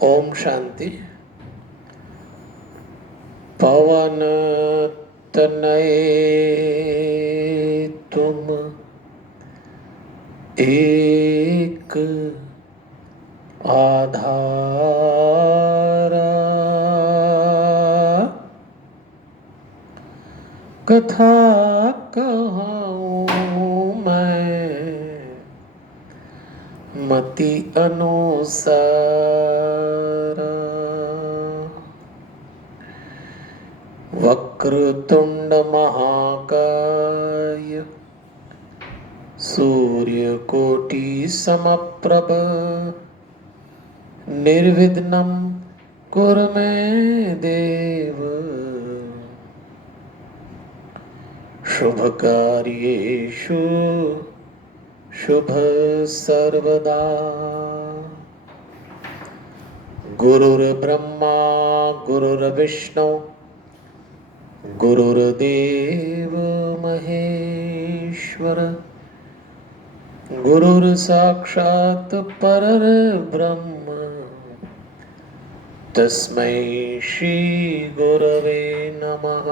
ओम शांति। पवन तनय तुम एक आधारा, कथा कहूँ मैं मति अनुसार। वक्रतुंड महाकाय सूर्यकोटि समप्रभ निर्विघ्नं कुरु मे देव। शुभ कार्येषु शुभ सर्वदा। गुरुर्ब्रह्मा गुरुर्विष्णु गुरुर्देव महेश्वर, गुरुर्साक्षात् परब्रह्म, तस्मै श्री गुरवे नमः।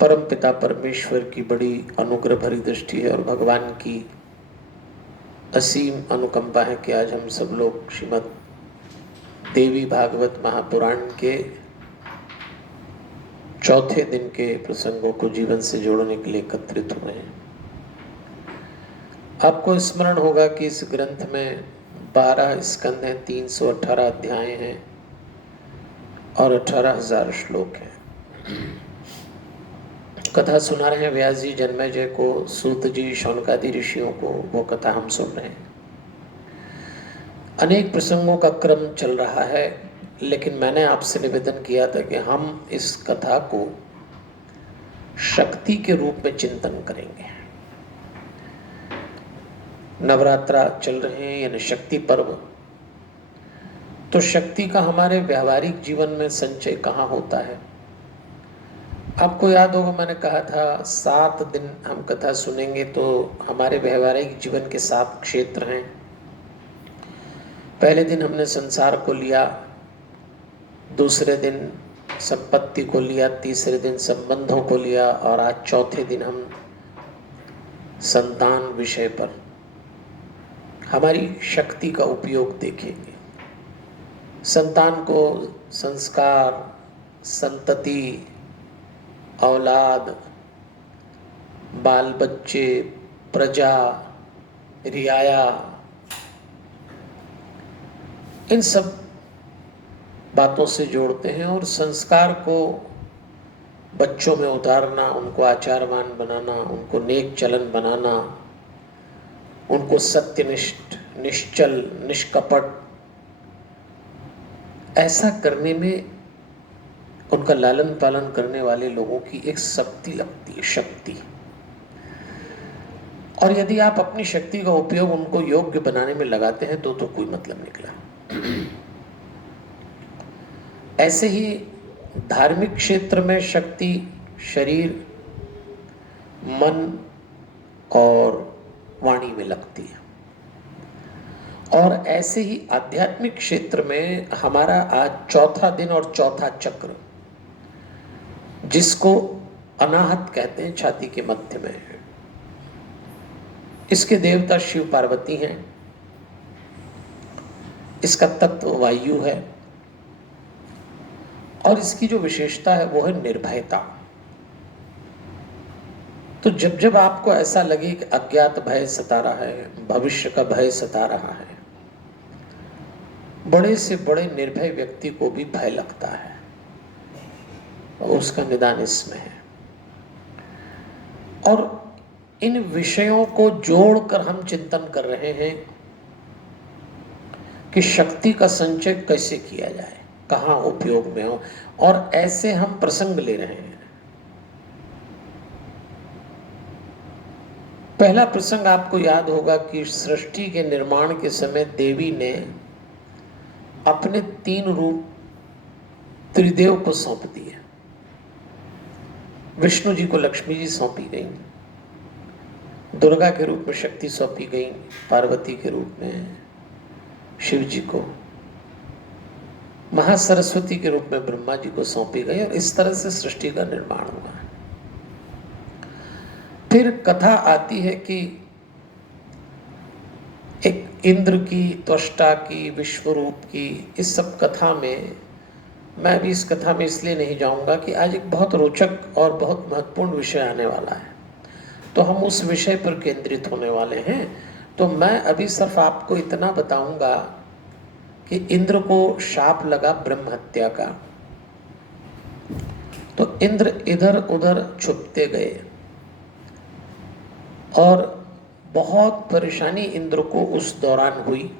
परम पिता परमेश्वर की बड़ी अनुग्रह भरी दृष्टि है और भगवान की असीम अनुकंपा है कि आज हम सब लोग श्रीमद् देवी भागवत महापुराण के चौथे दिन के प्रसंगों को जीवन से जोड़ने के लिए एकत्रित हुए हैं। आपको स्मरण होगा कि इस ग्रंथ में 12 स्कंद हैं, 318 अध्याय हैं और 18,000 श्लोक हैं। कथा सुना रहे हैं व्यास जी जन्मेजय को, सूत जी शौनकादि ऋषियों को, वो कथा हम सुन रहे हैं। अनेक प्रसंगों का क्रम चल रहा है, लेकिन मैंने आपसे निवेदन किया था कि हम इस कथा को शक्ति के रूप में चिंतन करेंगे। नवरात्रा चल रहे हैं यानी शक्ति पर्व, तो शक्ति का हमारे व्यावहारिक जीवन में संचय कहाँ होता है। आपको याद होगा मैंने कहा था 7 दिन हम कथा सुनेंगे, तो हमारे व्यावहारिक जीवन के 7 क्षेत्र हैं। पहले दिन हमने संसार को लिया, दूसरे दिन संपत्ति को लिया, तीसरे दिन संबंधों को लिया और आज चौथे दिन हम संतान विषय पर हमारी शक्ति का उपयोग देखेंगे। संतान को संस्कार, संतति, औलाद, बाल बच्चे, प्रजा, रियाया, इन सब बातों से जोड़ते हैं और संस्कार को बच्चों में उतारना, उनको आचारवान बनाना, उनको नेक चलन बनाना, उनको सत्यनिष्ठ, निश्चल, निष्कपट ऐसा करने में उनका लालन पालन करने वाले लोगों की एक शक्ति लगती है, शक्ति। और यदि आप अपनी शक्ति का उपयोग उनको योग्य बनाने में लगाते हैं तो कोई मतलब निकला। ऐसे ही धार्मिक क्षेत्र में शक्ति शरीर, मन और वाणी में लगती है, और ऐसे ही आध्यात्मिक क्षेत्र में हमारा आज चौथा दिन और चौथा चक्र, जिसको अनाहत कहते हैं, छाती के मध्य में है। इसके देवता शिव पार्वती हैं। इसका तत्व वायु है और इसकी जो विशेषता है वो है निर्भयता। तो जब जब आपको ऐसा लगे कि अज्ञात भय सता रहा है, भविष्य का भय सता रहा है, बड़े से बड़े निर्भय व्यक्ति को भी भय लगता है, और उसका निदान इसमें है। और इन विषयों को जोड़कर हम चिंतन कर रहे हैं कि शक्ति का संचय कैसे किया जाए, कहाँ उपयोग में हो, और ऐसे हम प्रसंग ले रहे हैं। पहला प्रसंग आपको याद होगा कि सृष्टि के निर्माण के समय देवी ने अपने 3 रूप त्रिदेव को सौंप दिए। विष्णु जी को लक्ष्मी जी सौंपी गई, दुर्गा के रूप में शक्ति सौंपी गई, पार्वती के रूप में शिव जी को, महासरस्वती के रूप में ब्रह्मा जी को सौंपी गई, और इस तरह से सृष्टि का निर्माण हुआ है। फिर कथा आती है कि एक इंद्र की, त्वष्टा की, विश्वरूप की, इस सब कथा में मैं अभी इस कथा में इसलिए नहीं जाऊंगा कि आज एक बहुत रोचक और बहुत महत्वपूर्ण विषय आने वाला है, तो हम उस विषय पर केंद्रित होने वाले हैं। तो मैं अभी सिर्फ आपको इतना बताऊंगा कि इंद्र को शाप लगा ब्रह्म हत्या का, तो इंद्र इधर उधर छुपते गए और बहुत परेशानी इंद्र को उस दौरान हुई।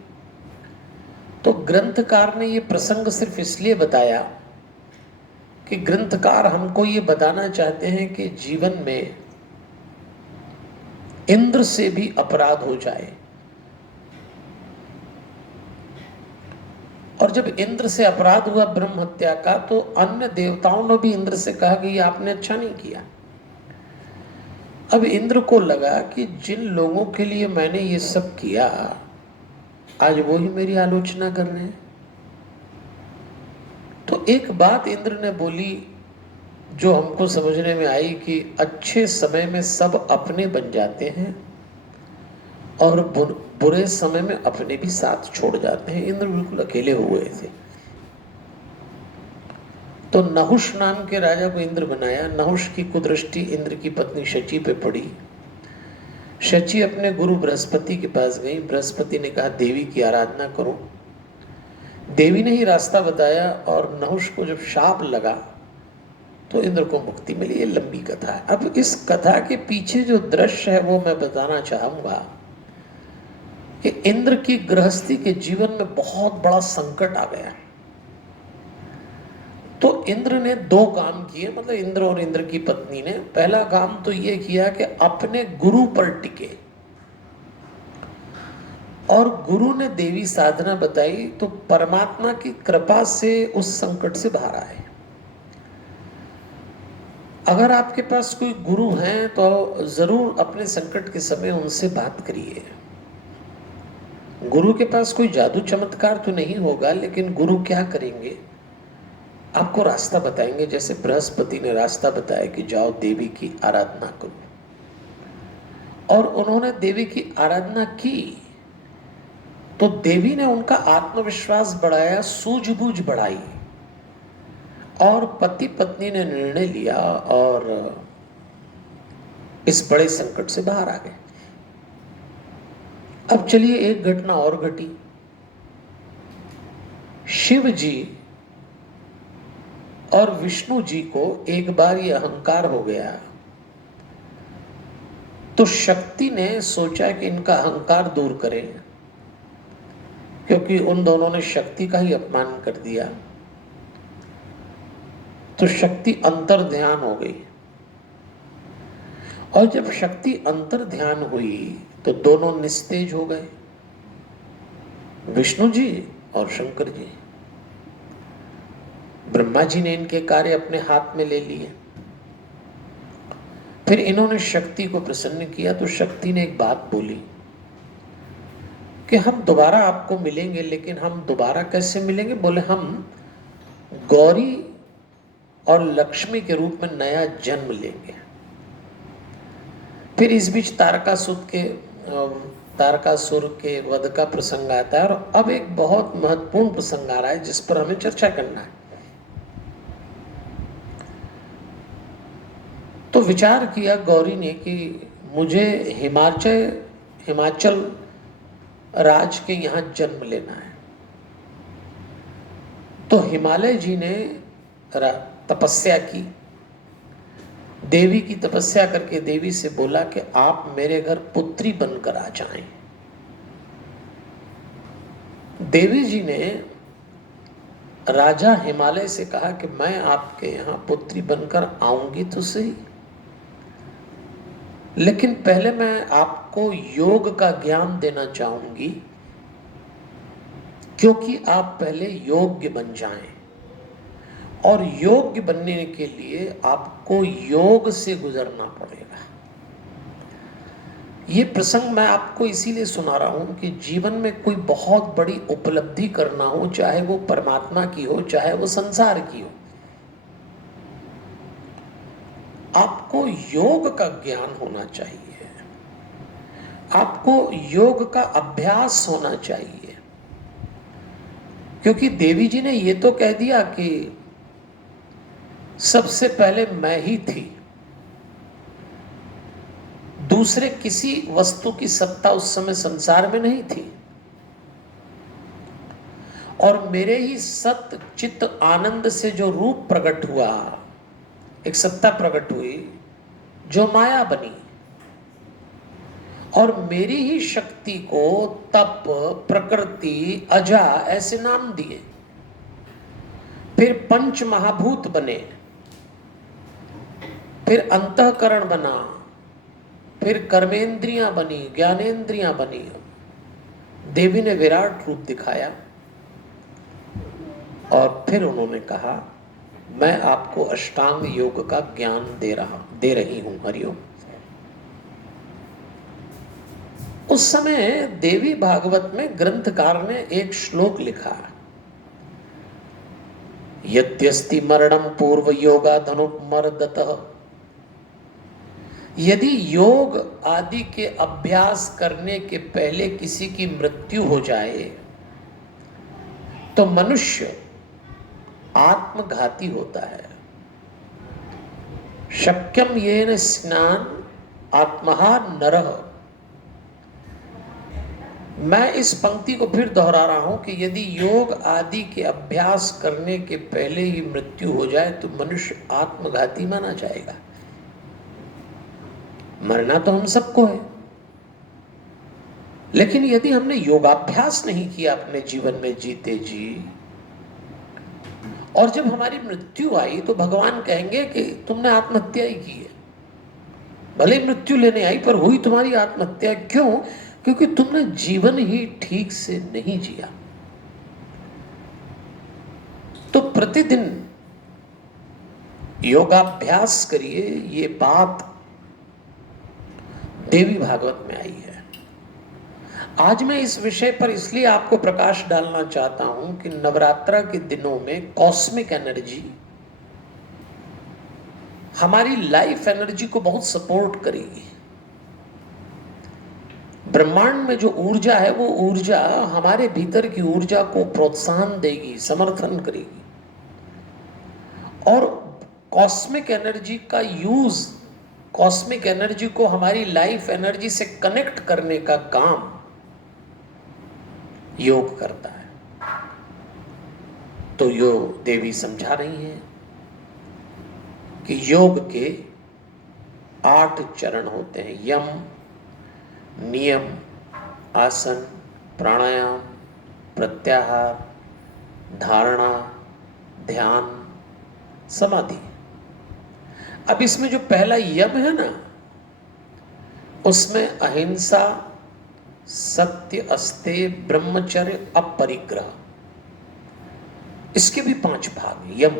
तो ग्रंथकार ने ये प्रसंग सिर्फ इसलिए बताया कि ग्रंथकार हमको ये बताना चाहते हैं कि जीवन में इंद्र से भी अपराध हो जाए, और जब इंद्र से अपराध हुआ ब्रह्म हत्या का, तो अन्य देवताओं ने भी इंद्र से कहा कि ये आपने अच्छा नहीं किया। अब इंद्र को लगा कि जिन लोगों के लिए मैंने ये सब किया, आज वो ही मेरी आलोचना कर रहे हैं। तो एक बात इंद्र ने बोली जो हमको समझने में आई कि अच्छे समय में सब अपने बन जाते हैं और बुरे समय में अपने भी साथ छोड़ जाते हैं। इंद्र बिल्कुल अकेले हुए थे। तो नहुष नाम के राजा को इंद्र बनाया। नहुष की कुदृष्टि इंद्र की पत्नी शची पे पड़ी। शची अपने गुरु बृहस्पति के पास गई। बृहस्पति ने कहा देवी की आराधना करो। देवी ने ही रास्ता बताया, और नहुष को जब शाप लगा तो इंद्र को मुक्ति मिली। ये लंबी कथा है। अब इस कथा के पीछे जो दृश्य है वो मैं बताना चाहूंगा कि इंद्र की गृहस्थी के जीवन में बहुत बड़ा संकट आ गया। तो इंद्र ने दो काम किए, मतलब इंद्र और इंद्र की पत्नी ने। पहला काम तो ये किया कि अपने गुरु पर टिके, और गुरु ने देवी साधना बताई तो परमात्मा की कृपा से उस संकट से बाहर आए। अगर आपके पास कोई गुरु हैं तो जरूर अपने संकट के समय उनसे बात करिए। गुरु के पास कोई जादू चमत्कार तो नहीं होगा, लेकिन गुरु क्या करेंगे, आपको रास्ता बताएंगे। जैसे बृहस्पति ने रास्ता बताया कि जाओ देवी की आराधना करो, और उन्होंने देवी की आराधना की तो देवी ने उनका आत्मविश्वास बढ़ाया, सूझबूझ बढ़ाई, और पति पत्नी ने निर्णय लिया और इस बड़े संकट से बाहर आ गए। अब चलिए एक घटना और घटी। शिव जी और विष्णु जी को एक बार ये अहंकार हो गया, तो शक्ति ने सोचा कि इनका अहंकार दूर करें, क्योंकि उन दोनों ने शक्ति का ही अपमान कर दिया। तो शक्ति अंतर ध्यान हो गई, और जब शक्ति अंतर ध्यान हुई तो दोनों निस्तेज हो गए, विष्णु जी और शंकर जी। ब्रह्मा जी ने इनके कार्य अपने हाथ में ले लिए। फिर इन्होंने शक्ति को प्रसन्न किया, तो शक्ति ने एक बात बोली कि हम दोबारा आपको मिलेंगे, लेकिन हम दोबारा कैसे मिलेंगे? बोले हम गौरी और लक्ष्मी के रूप में नया जन्म लेंगे। फिर इस बीच तारकासुर के वध का प्रसंग आता है, और अब एक बहुत महत्वपूर्ण प्रसंग आ रहा है जिस पर हमें चर्चा करना है। तो विचार किया गौरी ने कि मुझे हिमाचल राज के यहाँ जन्म लेना है। तो हिमालय जी ने तपस्या की, देवी की तपस्या करके देवी से बोला कि आप मेरे घर पुत्री बनकर आ जाएं। देवी जी ने राजा हिमालय से कहा कि मैं आपके यहाँ पुत्री बनकर आऊंगी तो सही, लेकिन पहले मैं आपको योग का ज्ञान देना चाहूंगी, क्योंकि आप पहले योग्य बन जाएं, और योग्य बनने के लिए आपको योग से गुजरना पड़ेगा। ये प्रसंग मैं आपको इसीलिए सुना रहा हूं कि जीवन में कोई बहुत बड़ी उपलब्धि करना हो, चाहे वो परमात्मा की हो, चाहे वो संसार की हो, आपको योग का ज्ञान होना चाहिए, आपको योग का अभ्यास होना चाहिए। क्योंकि देवी जी ने ये तो कह दिया कि सबसे पहले मैं ही थी, दूसरे किसी वस्तु की सत्ता उस समय संसार में नहीं थी, और मेरे ही सत चित्त आनंद से जो रूप प्रकट हुआ, एक सत्ता प्रकट हुई जो माया बनी, और मेरी ही शक्ति को तप, प्रकृति, अजा ऐसे नाम दिए। फिर पंच महाभूत बने, फिर अंतःकरण बना, फिर कर्मेंद्रियां बनी, ज्ञानेंद्रियां बनी। देवी ने विराट रूप दिखाया और फिर उन्होंने कहा, मैं आपको अष्टांग योग का ज्ञान दे रही हूं। हरिओम। उस समय देवी भागवत में ग्रंथकार ने एक श्लोक लिखा, यद्यस्ति मरणम पूर्व योगा धनुर्मर्दतः। यदि योग आदि के अभ्यास करने के पहले किसी की मृत्यु हो जाए तो मनुष्य आत्मघाती होता है। शक्यम येन स्नान आत्महा नरः। मैं इस पंक्ति को फिर दोहरा रहा हूं कि यदि योग आदि के अभ्यास करने के पहले ही मृत्यु हो जाए तो मनुष्य आत्मघाती माना जाएगा। मरना तो हम सबको है, लेकिन यदि हमने योगाभ्यास नहीं किया अपने जीवन में जीते जी, और जब हमारी मृत्यु आई तो भगवान कहेंगे कि तुमने आत्महत्या ही की है। भले मृत्यु लेने आई पर हुई तुम्हारी आत्महत्या। क्यों? क्योंकि तुमने जीवन ही ठीक से नहीं जिया। तो प्रतिदिन योगाभ्यास करिए, ये बात देवी भागवत में आई है। आज मैं इस विषय पर इसलिए आपको प्रकाश डालना चाहता हूं कि नवरात्रा के दिनों में कॉस्मिक एनर्जी हमारी लाइफ एनर्जी को बहुत सपोर्ट करेगी। ब्रह्मांड में जो ऊर्जा है वो ऊर्जा हमारे भीतर की ऊर्जा को प्रोत्साहन देगी, समर्थन करेगी। और कॉस्मिक एनर्जी का यूज, कॉस्मिक एनर्जी को हमारी लाइफ एनर्जी से कनेक्ट करने का काम योग करता है। तो योग देवी समझा रही है कि योग के 8 चरण होते हैं। यम, नियम, आसन, प्राणायाम, प्रत्याहार, धारणा, ध्यान, समाधि। अब इसमें जो पहला यम है ना, उसमें अहिंसा, सत्य, अस्तेय, ब्रह्मचर्य, अपरिग्रह, इसके भी 5 भाग। यम,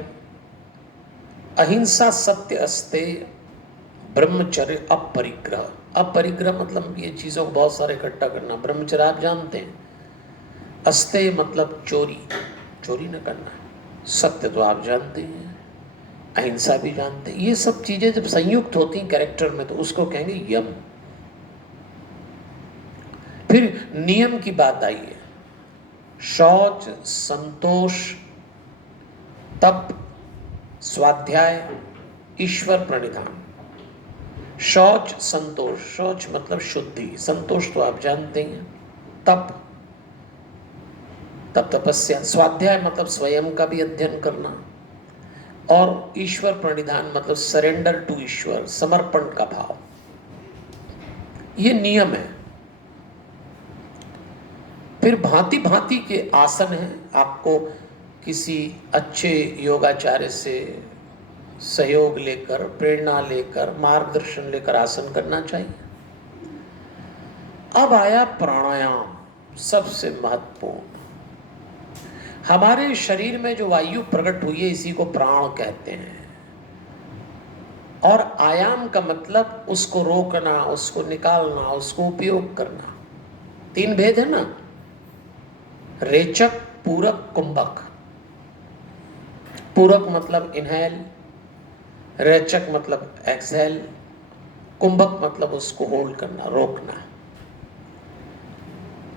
अहिंसा, सत्य, अस्तेय, ब्रह्मचर्य, अपरिग्रह। अपरिग्रह मतलब ये चीजों को बहुत सारे इकट्ठा करना। ब्रह्मचर्य आप जानते हैं। अस्तेय मतलब चोरी, चोरी न करना। सत्य तो आप जानते हैं, अहिंसा भी जानते हैं। ये सब चीजें जब संयुक्त होती हैं कैरेक्टर में तो उसको कहेंगे यम। फिर नियम की बात आई है। शौच, संतोष, तप, स्वाध्याय, ईश्वर प्रणिधान। शौच, संतोष, शौच मतलब शुद्धि, संतोष तो आप जानते हैं, तप, तपस्या, स्वाध्याय मतलब स्वयं का भी अध्ययन करना, और ईश्वर प्रणिधान मतलब सरेंडर टू ईश्वर, समर्पण का भाव। ये नियम है। फिर भांति भांति के आसन हैं। आपको किसी अच्छे योगाचार्य से सहयोग लेकर, प्रेरणा लेकर, मार्गदर्शन लेकर आसन करना चाहिए। अब आया प्राणायाम, सबसे महत्वपूर्ण। हमारे शरीर में जो वायु प्रकट हुई है इसी को प्राण कहते हैं। और आयाम का मतलब उसको रोकना, उसको निकालना, उसको उपयोग करना। 3 भेद है ना, रेचक, पूरक, कुंभक। पूरक मतलब इनहेल, रेचक मतलब एक्सहेल, कुंभक मतलब उसको होल्ड करना, रोकना।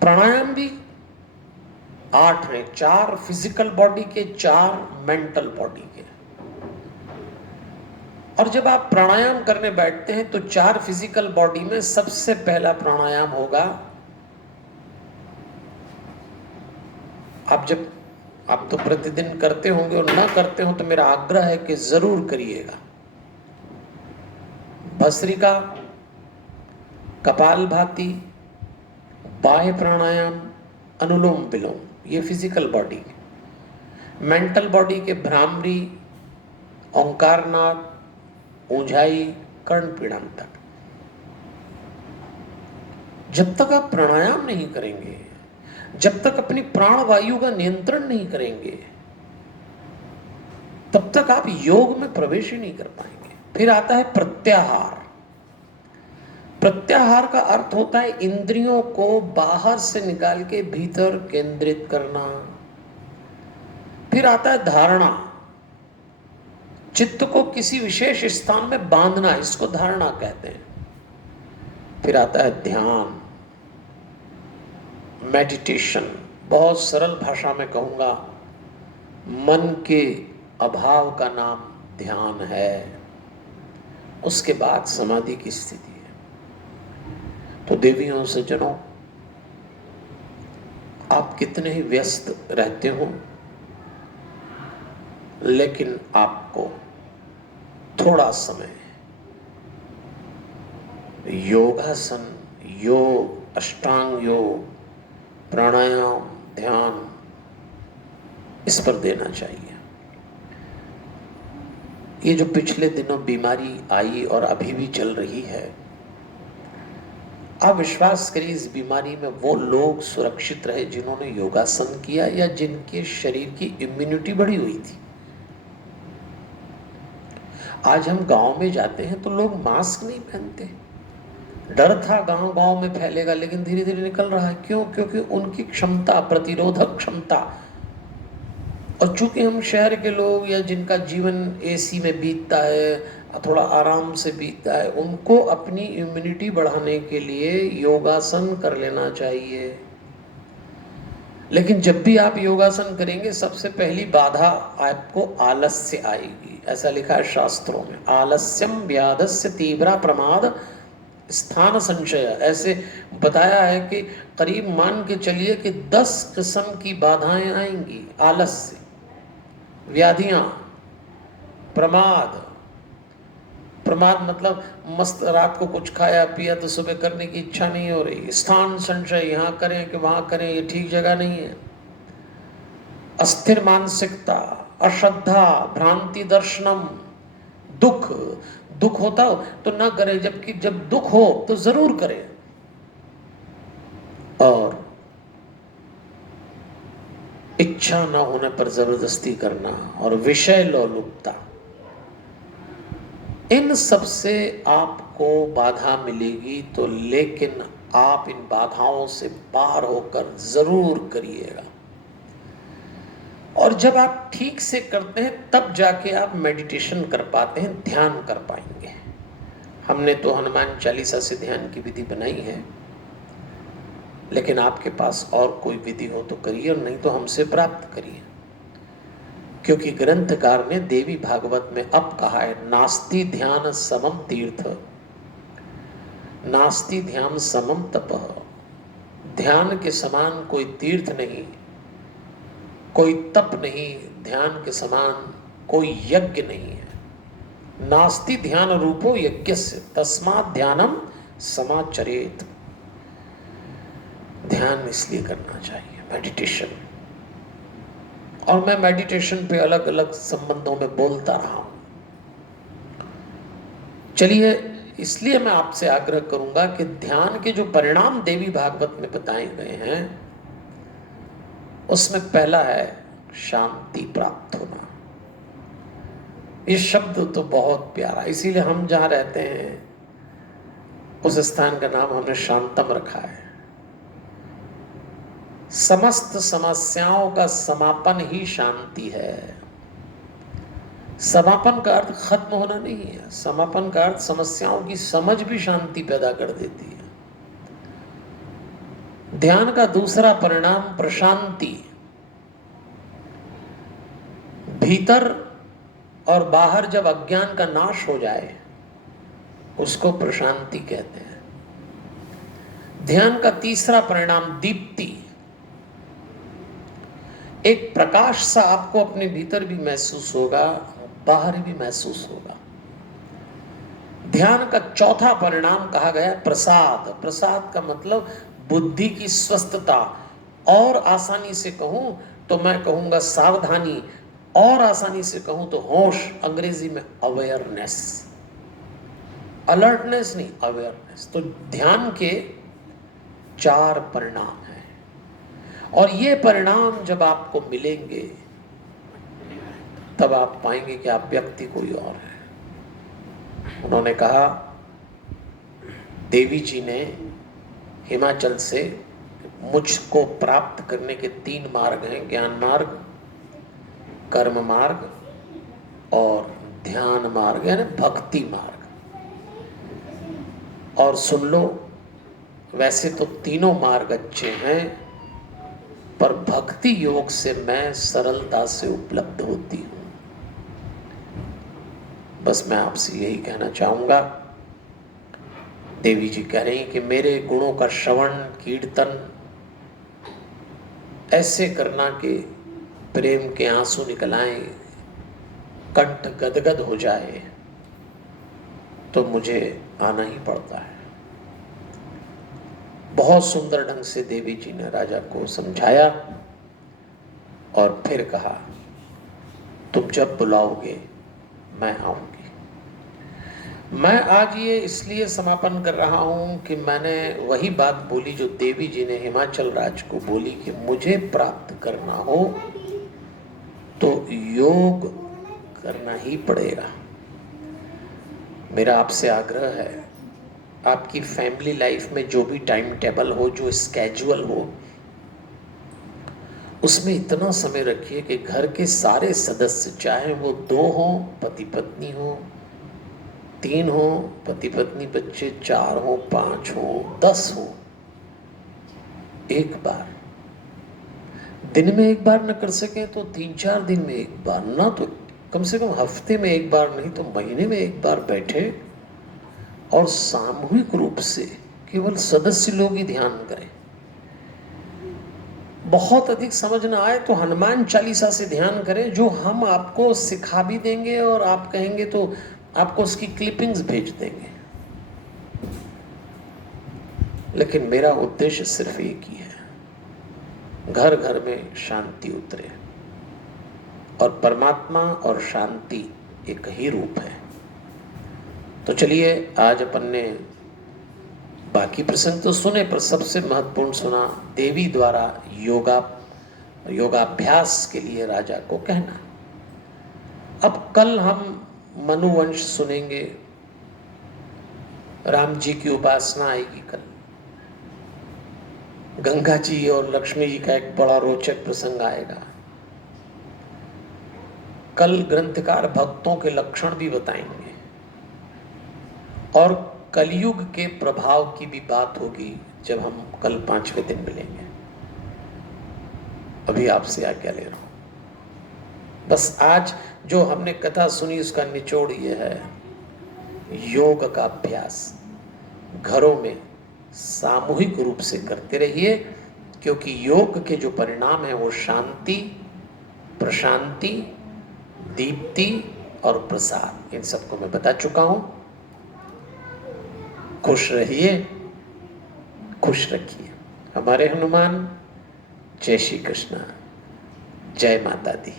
प्राणायाम भी 8 है, 4 फिजिकल बॉडी के, 4 मेंटल बॉडी के। और जब आप प्राणायाम करने बैठते हैं तो 4 फिजिकल बॉडी में सबसे पहला प्राणायाम होगा, आप तो प्रतिदिन करते होंगे और ना करते हो तो मेरा आग्रह है कि जरूर करिएगा। भस्त्रिका, कपालभाति, बाह्य प्राणायाम, अनुलोम विलोम, ये फिजिकल बॉडी। मेंटल बॉडी के भ्रामरी, ओंकारनाद, ऊंझाई, कर्ण पीड़ान तक। जब तक आप प्राणायाम नहीं करेंगे, जब तक अपनी प्राण वायु का नियंत्रण नहीं करेंगे, तब तक आप योग में प्रवेश ही नहीं कर पाएंगे। फिर आता है प्रत्याहार। प्रत्याहार का अर्थ होता है इंद्रियों को बाहर से निकाल के भीतर केंद्रित करना। फिर आता है धारणा, चित्त को किसी विशेष स्थान में बांधना, इसको धारणा कहते हैं। फिर आता है ध्यान, मेडिटेशन। बहुत सरल भाषा में कहूंगा, मन के अभाव का नाम ध्यान है। उसके बाद समाधि की स्थिति है। तो देवियों सज्जनों, आप कितने ही व्यस्त रहते हो, लेकिन आपको थोड़ा समय योगासन, योग, अष्टांग योग, प्राणायाम, ध्यान, इस पर देना चाहिए। ये जो पिछले दिनों बीमारी आई और अभी भी चल रही है, आप विश्वास करिए इस बीमारी में वो लोग सुरक्षित रहे जिन्होंने योगासन किया या जिनके शरीर की इम्यूनिटी बढ़ी हुई थी। आज हम गांव में जाते हैं तो लोग मास्क नहीं पहनते। डर था गांव गांव में फैलेगा, लेकिन धीरे धीरे निकल रहा है। क्यों? क्योंकि उनकी क्षमता, प्रतिरोधक क्षमता। और चूंकि हम शहर के लोग या जिनका जीवन एसी में बीतता है, थोड़ा आराम से बीतता है, उनको अपनी इम्यूनिटी बढ़ाने के लिए योगासन कर लेना चाहिए। लेकिन जब भी आप योगासन करेंगे, सबसे पहली बाधा आपको आलस्य आएगी। ऐसा लिखा है शास्त्रों में, आलस्यम व्याधस्य तीव्रा प्रमाद स्थान संशय। ऐसे बताया है कि करीब मान के चलिए कि 10 किस्म की बाधाएं आएंगी। आलस्य, व्याधियां, प्रमाद। प्रमाद मतलब मस्त रात को कुछ खाया पिया तो सुबह करने की इच्छा नहीं हो रही। स्थान संशय, यहाँ करें कि वहां करें, ये ठीक जगह नहीं है। अस्थिर मानसिकता, अश्रद्धा, भ्रांति दर्शनम, दुख। दुख होता हो तो ना करें, जबकि जब दुख हो तो जरूर करें। और इच्छा ना होने पर जबरदस्ती करना और विषय लोलुपता, इन सब से आपको बाधा मिलेगी। तो लेकिन आप इन बाधाओं से पार होकर जरूर करिएगा। और जब आप ठीक से करते हैं तब जाके आप मेडिटेशन कर पाते हैं, ध्यान कर पाएंगे। हमने तो हनुमान चालीसा से ध्यान की विधि बनाई है, लेकिन आपके पास और कोई विधि हो तो करिए, और नहीं तो हमसे प्राप्त करिए। क्योंकि ग्रंथकार ने देवी भागवत में अब कहा है, नास्ति ध्यान समम तीर्थ, नास्ति ध्यान समम तपः। ध्यान के समान कोई तीर्थ नहीं, कोई तप नहीं, ध्यान के समान कोई यज्ञ नहीं है। नास्ति ध्यान रूपो यज्ञस्य तस्मात् ध्यानम समाचरेत। ध्यान इसलिए करना चाहिए, मेडिटेशन। और मैं मेडिटेशन पे अलग अलग संबंधों में बोलता रहा हूं। चलिए, इसलिए मैं आपसे आग्रह करूंगा कि ध्यान के जो परिणाम देवी भागवत में बताए गए हैं, उसमें पहला है शांति प्राप्त होना। ये शब्द तो बहुत प्यारा, इसीलिए हम जहाँ रहते हैं उस स्थान का नाम हमने शांतम रखा है। समस्त समस्याओं का समापन ही शांति है। समापन का अर्थ खत्म होना नहीं है, समापन का अर्थ समस्याओं की समझ भी शांति पैदा कर देती है। ध्यान का दूसरा परिणाम प्रशांति। भीतर और बाहर जब अज्ञान का नाश हो जाए उसको प्रशांति कहते हैं। ध्यान का तीसरा परिणाम दीप्ति। एक प्रकाश सा आपको अपने भीतर भी महसूस होगा, बाहर भी महसूस होगा। ध्यान का चौथा परिणाम कहा गया प्रसाद। प्रसाद का मतलब बुद्धि की स्वस्थता, और आसानी से कहूं तो मैं कहूंगा सावधानी, और आसानी से कहूं तो होश, अंग्रेजी में अवेयरनेस। अलर्टनेस नहीं, अवेयरनेस। तो ध्यान के 4 परिणाम हैं, और ये परिणाम जब आपको मिलेंगे तब आप पाएंगे कि आप व्यक्ति कोई और है। उन्होंने कहा, देवी जी ने हिमाचल से मुझको प्राप्त करने के 3 मार्ग हैं, ज्ञान मार्ग, कर्म मार्ग और ध्यान मार्ग यानी भक्ति मार्ग। और सुन लो, वैसे तो तीनों मार्ग अच्छे हैं, पर भक्ति योग से मैं सरलता से उपलब्ध होती हूं। बस मैं आपसे यही कहना चाहूंगा। देवी जी कह रही हैं कि मेरे गुणों का श्रवण कीर्तन ऐसे करना कि प्रेम के आंसू निकल आए, कंठ गदगद हो जाए, तो मुझे आना ही पड़ता है। बहुत सुंदर ढंग से देवी जी ने राजा को समझाया और फिर कहा, तुम जब बुलाओगे मैं आऊंगी। मैं आज ये इसलिए समापन कर रहा हूं कि मैंने वही बात बोली जो देवी जी ने हिमाचल राज को बोली कि मुझे प्राप्त करना हो तो योग करना ही पड़ेगा। मेरा आपसे आग्रह है, आपकी फैमिली लाइफ में जो भी टाइम टेबल हो, जो स्केड्यूल हो, उसमें इतना समय रखिए कि घर के सारे सदस्य, चाहे वो 2 हो, पति पत्नी हो, 3 हो, पति पत्नी बच्चे 4 हो, 5 हो, 10 हो, एक बार दिन में एक बार न कर सके तो 3-4 दिन में एक बार, ना तो कम से कम हफ्ते में एक बार, नहीं तो महीने में एक बार बैठे और सामूहिक रूप से केवल सदस्य लोग ही ध्यान करें। बहुत अधिक समझ ना आए तो हनुमान चालीसा से ध्यान करें, जो हम आपको सिखा भी देंगे और आप कहेंगे तो आपको उसकी क्लिपिंग्स भेज देंगे। लेकिन मेरा उद्देश्य सिर्फ एक ही है, घर घर में शांति उतरे, और परमात्मा और शांति एक ही रूप है। तो चलिए, आज अपन ने बाकी प्रसंग तो सुने, पर सबसे महत्वपूर्ण सुना देवी द्वारा योगाभ्यास के लिए राजा को कहना। अब कल हम मनुवंश सुनेंगे, राम जी की उपासना आएगी कल, गंगा जी और लक्ष्मी जी का एक बड़ा रोचक प्रसंग आएगा। कल ग्रंथकार भक्तों के लक्षण भी बताएंगे, और कलयुग के प्रभाव की भी बात होगी जब हम कल 5वें दिन मिलेंगे। अभी आपसे आज्ञा ले रहा हूं। बस आज जो हमने कथा सुनी उसका निचोड़ ये है, योग का अभ्यास घरों में सामूहिक रूप से करते रहिए, क्योंकि योग के जो परिणाम है वो शांति, प्रशांति, दीप्ति और प्रसाद, इन सबको मैं बता चुका हूं। खुश रहिए, खुश रखिए। हमारे हनुमान। जय श्री कृष्ण, जय माता दी।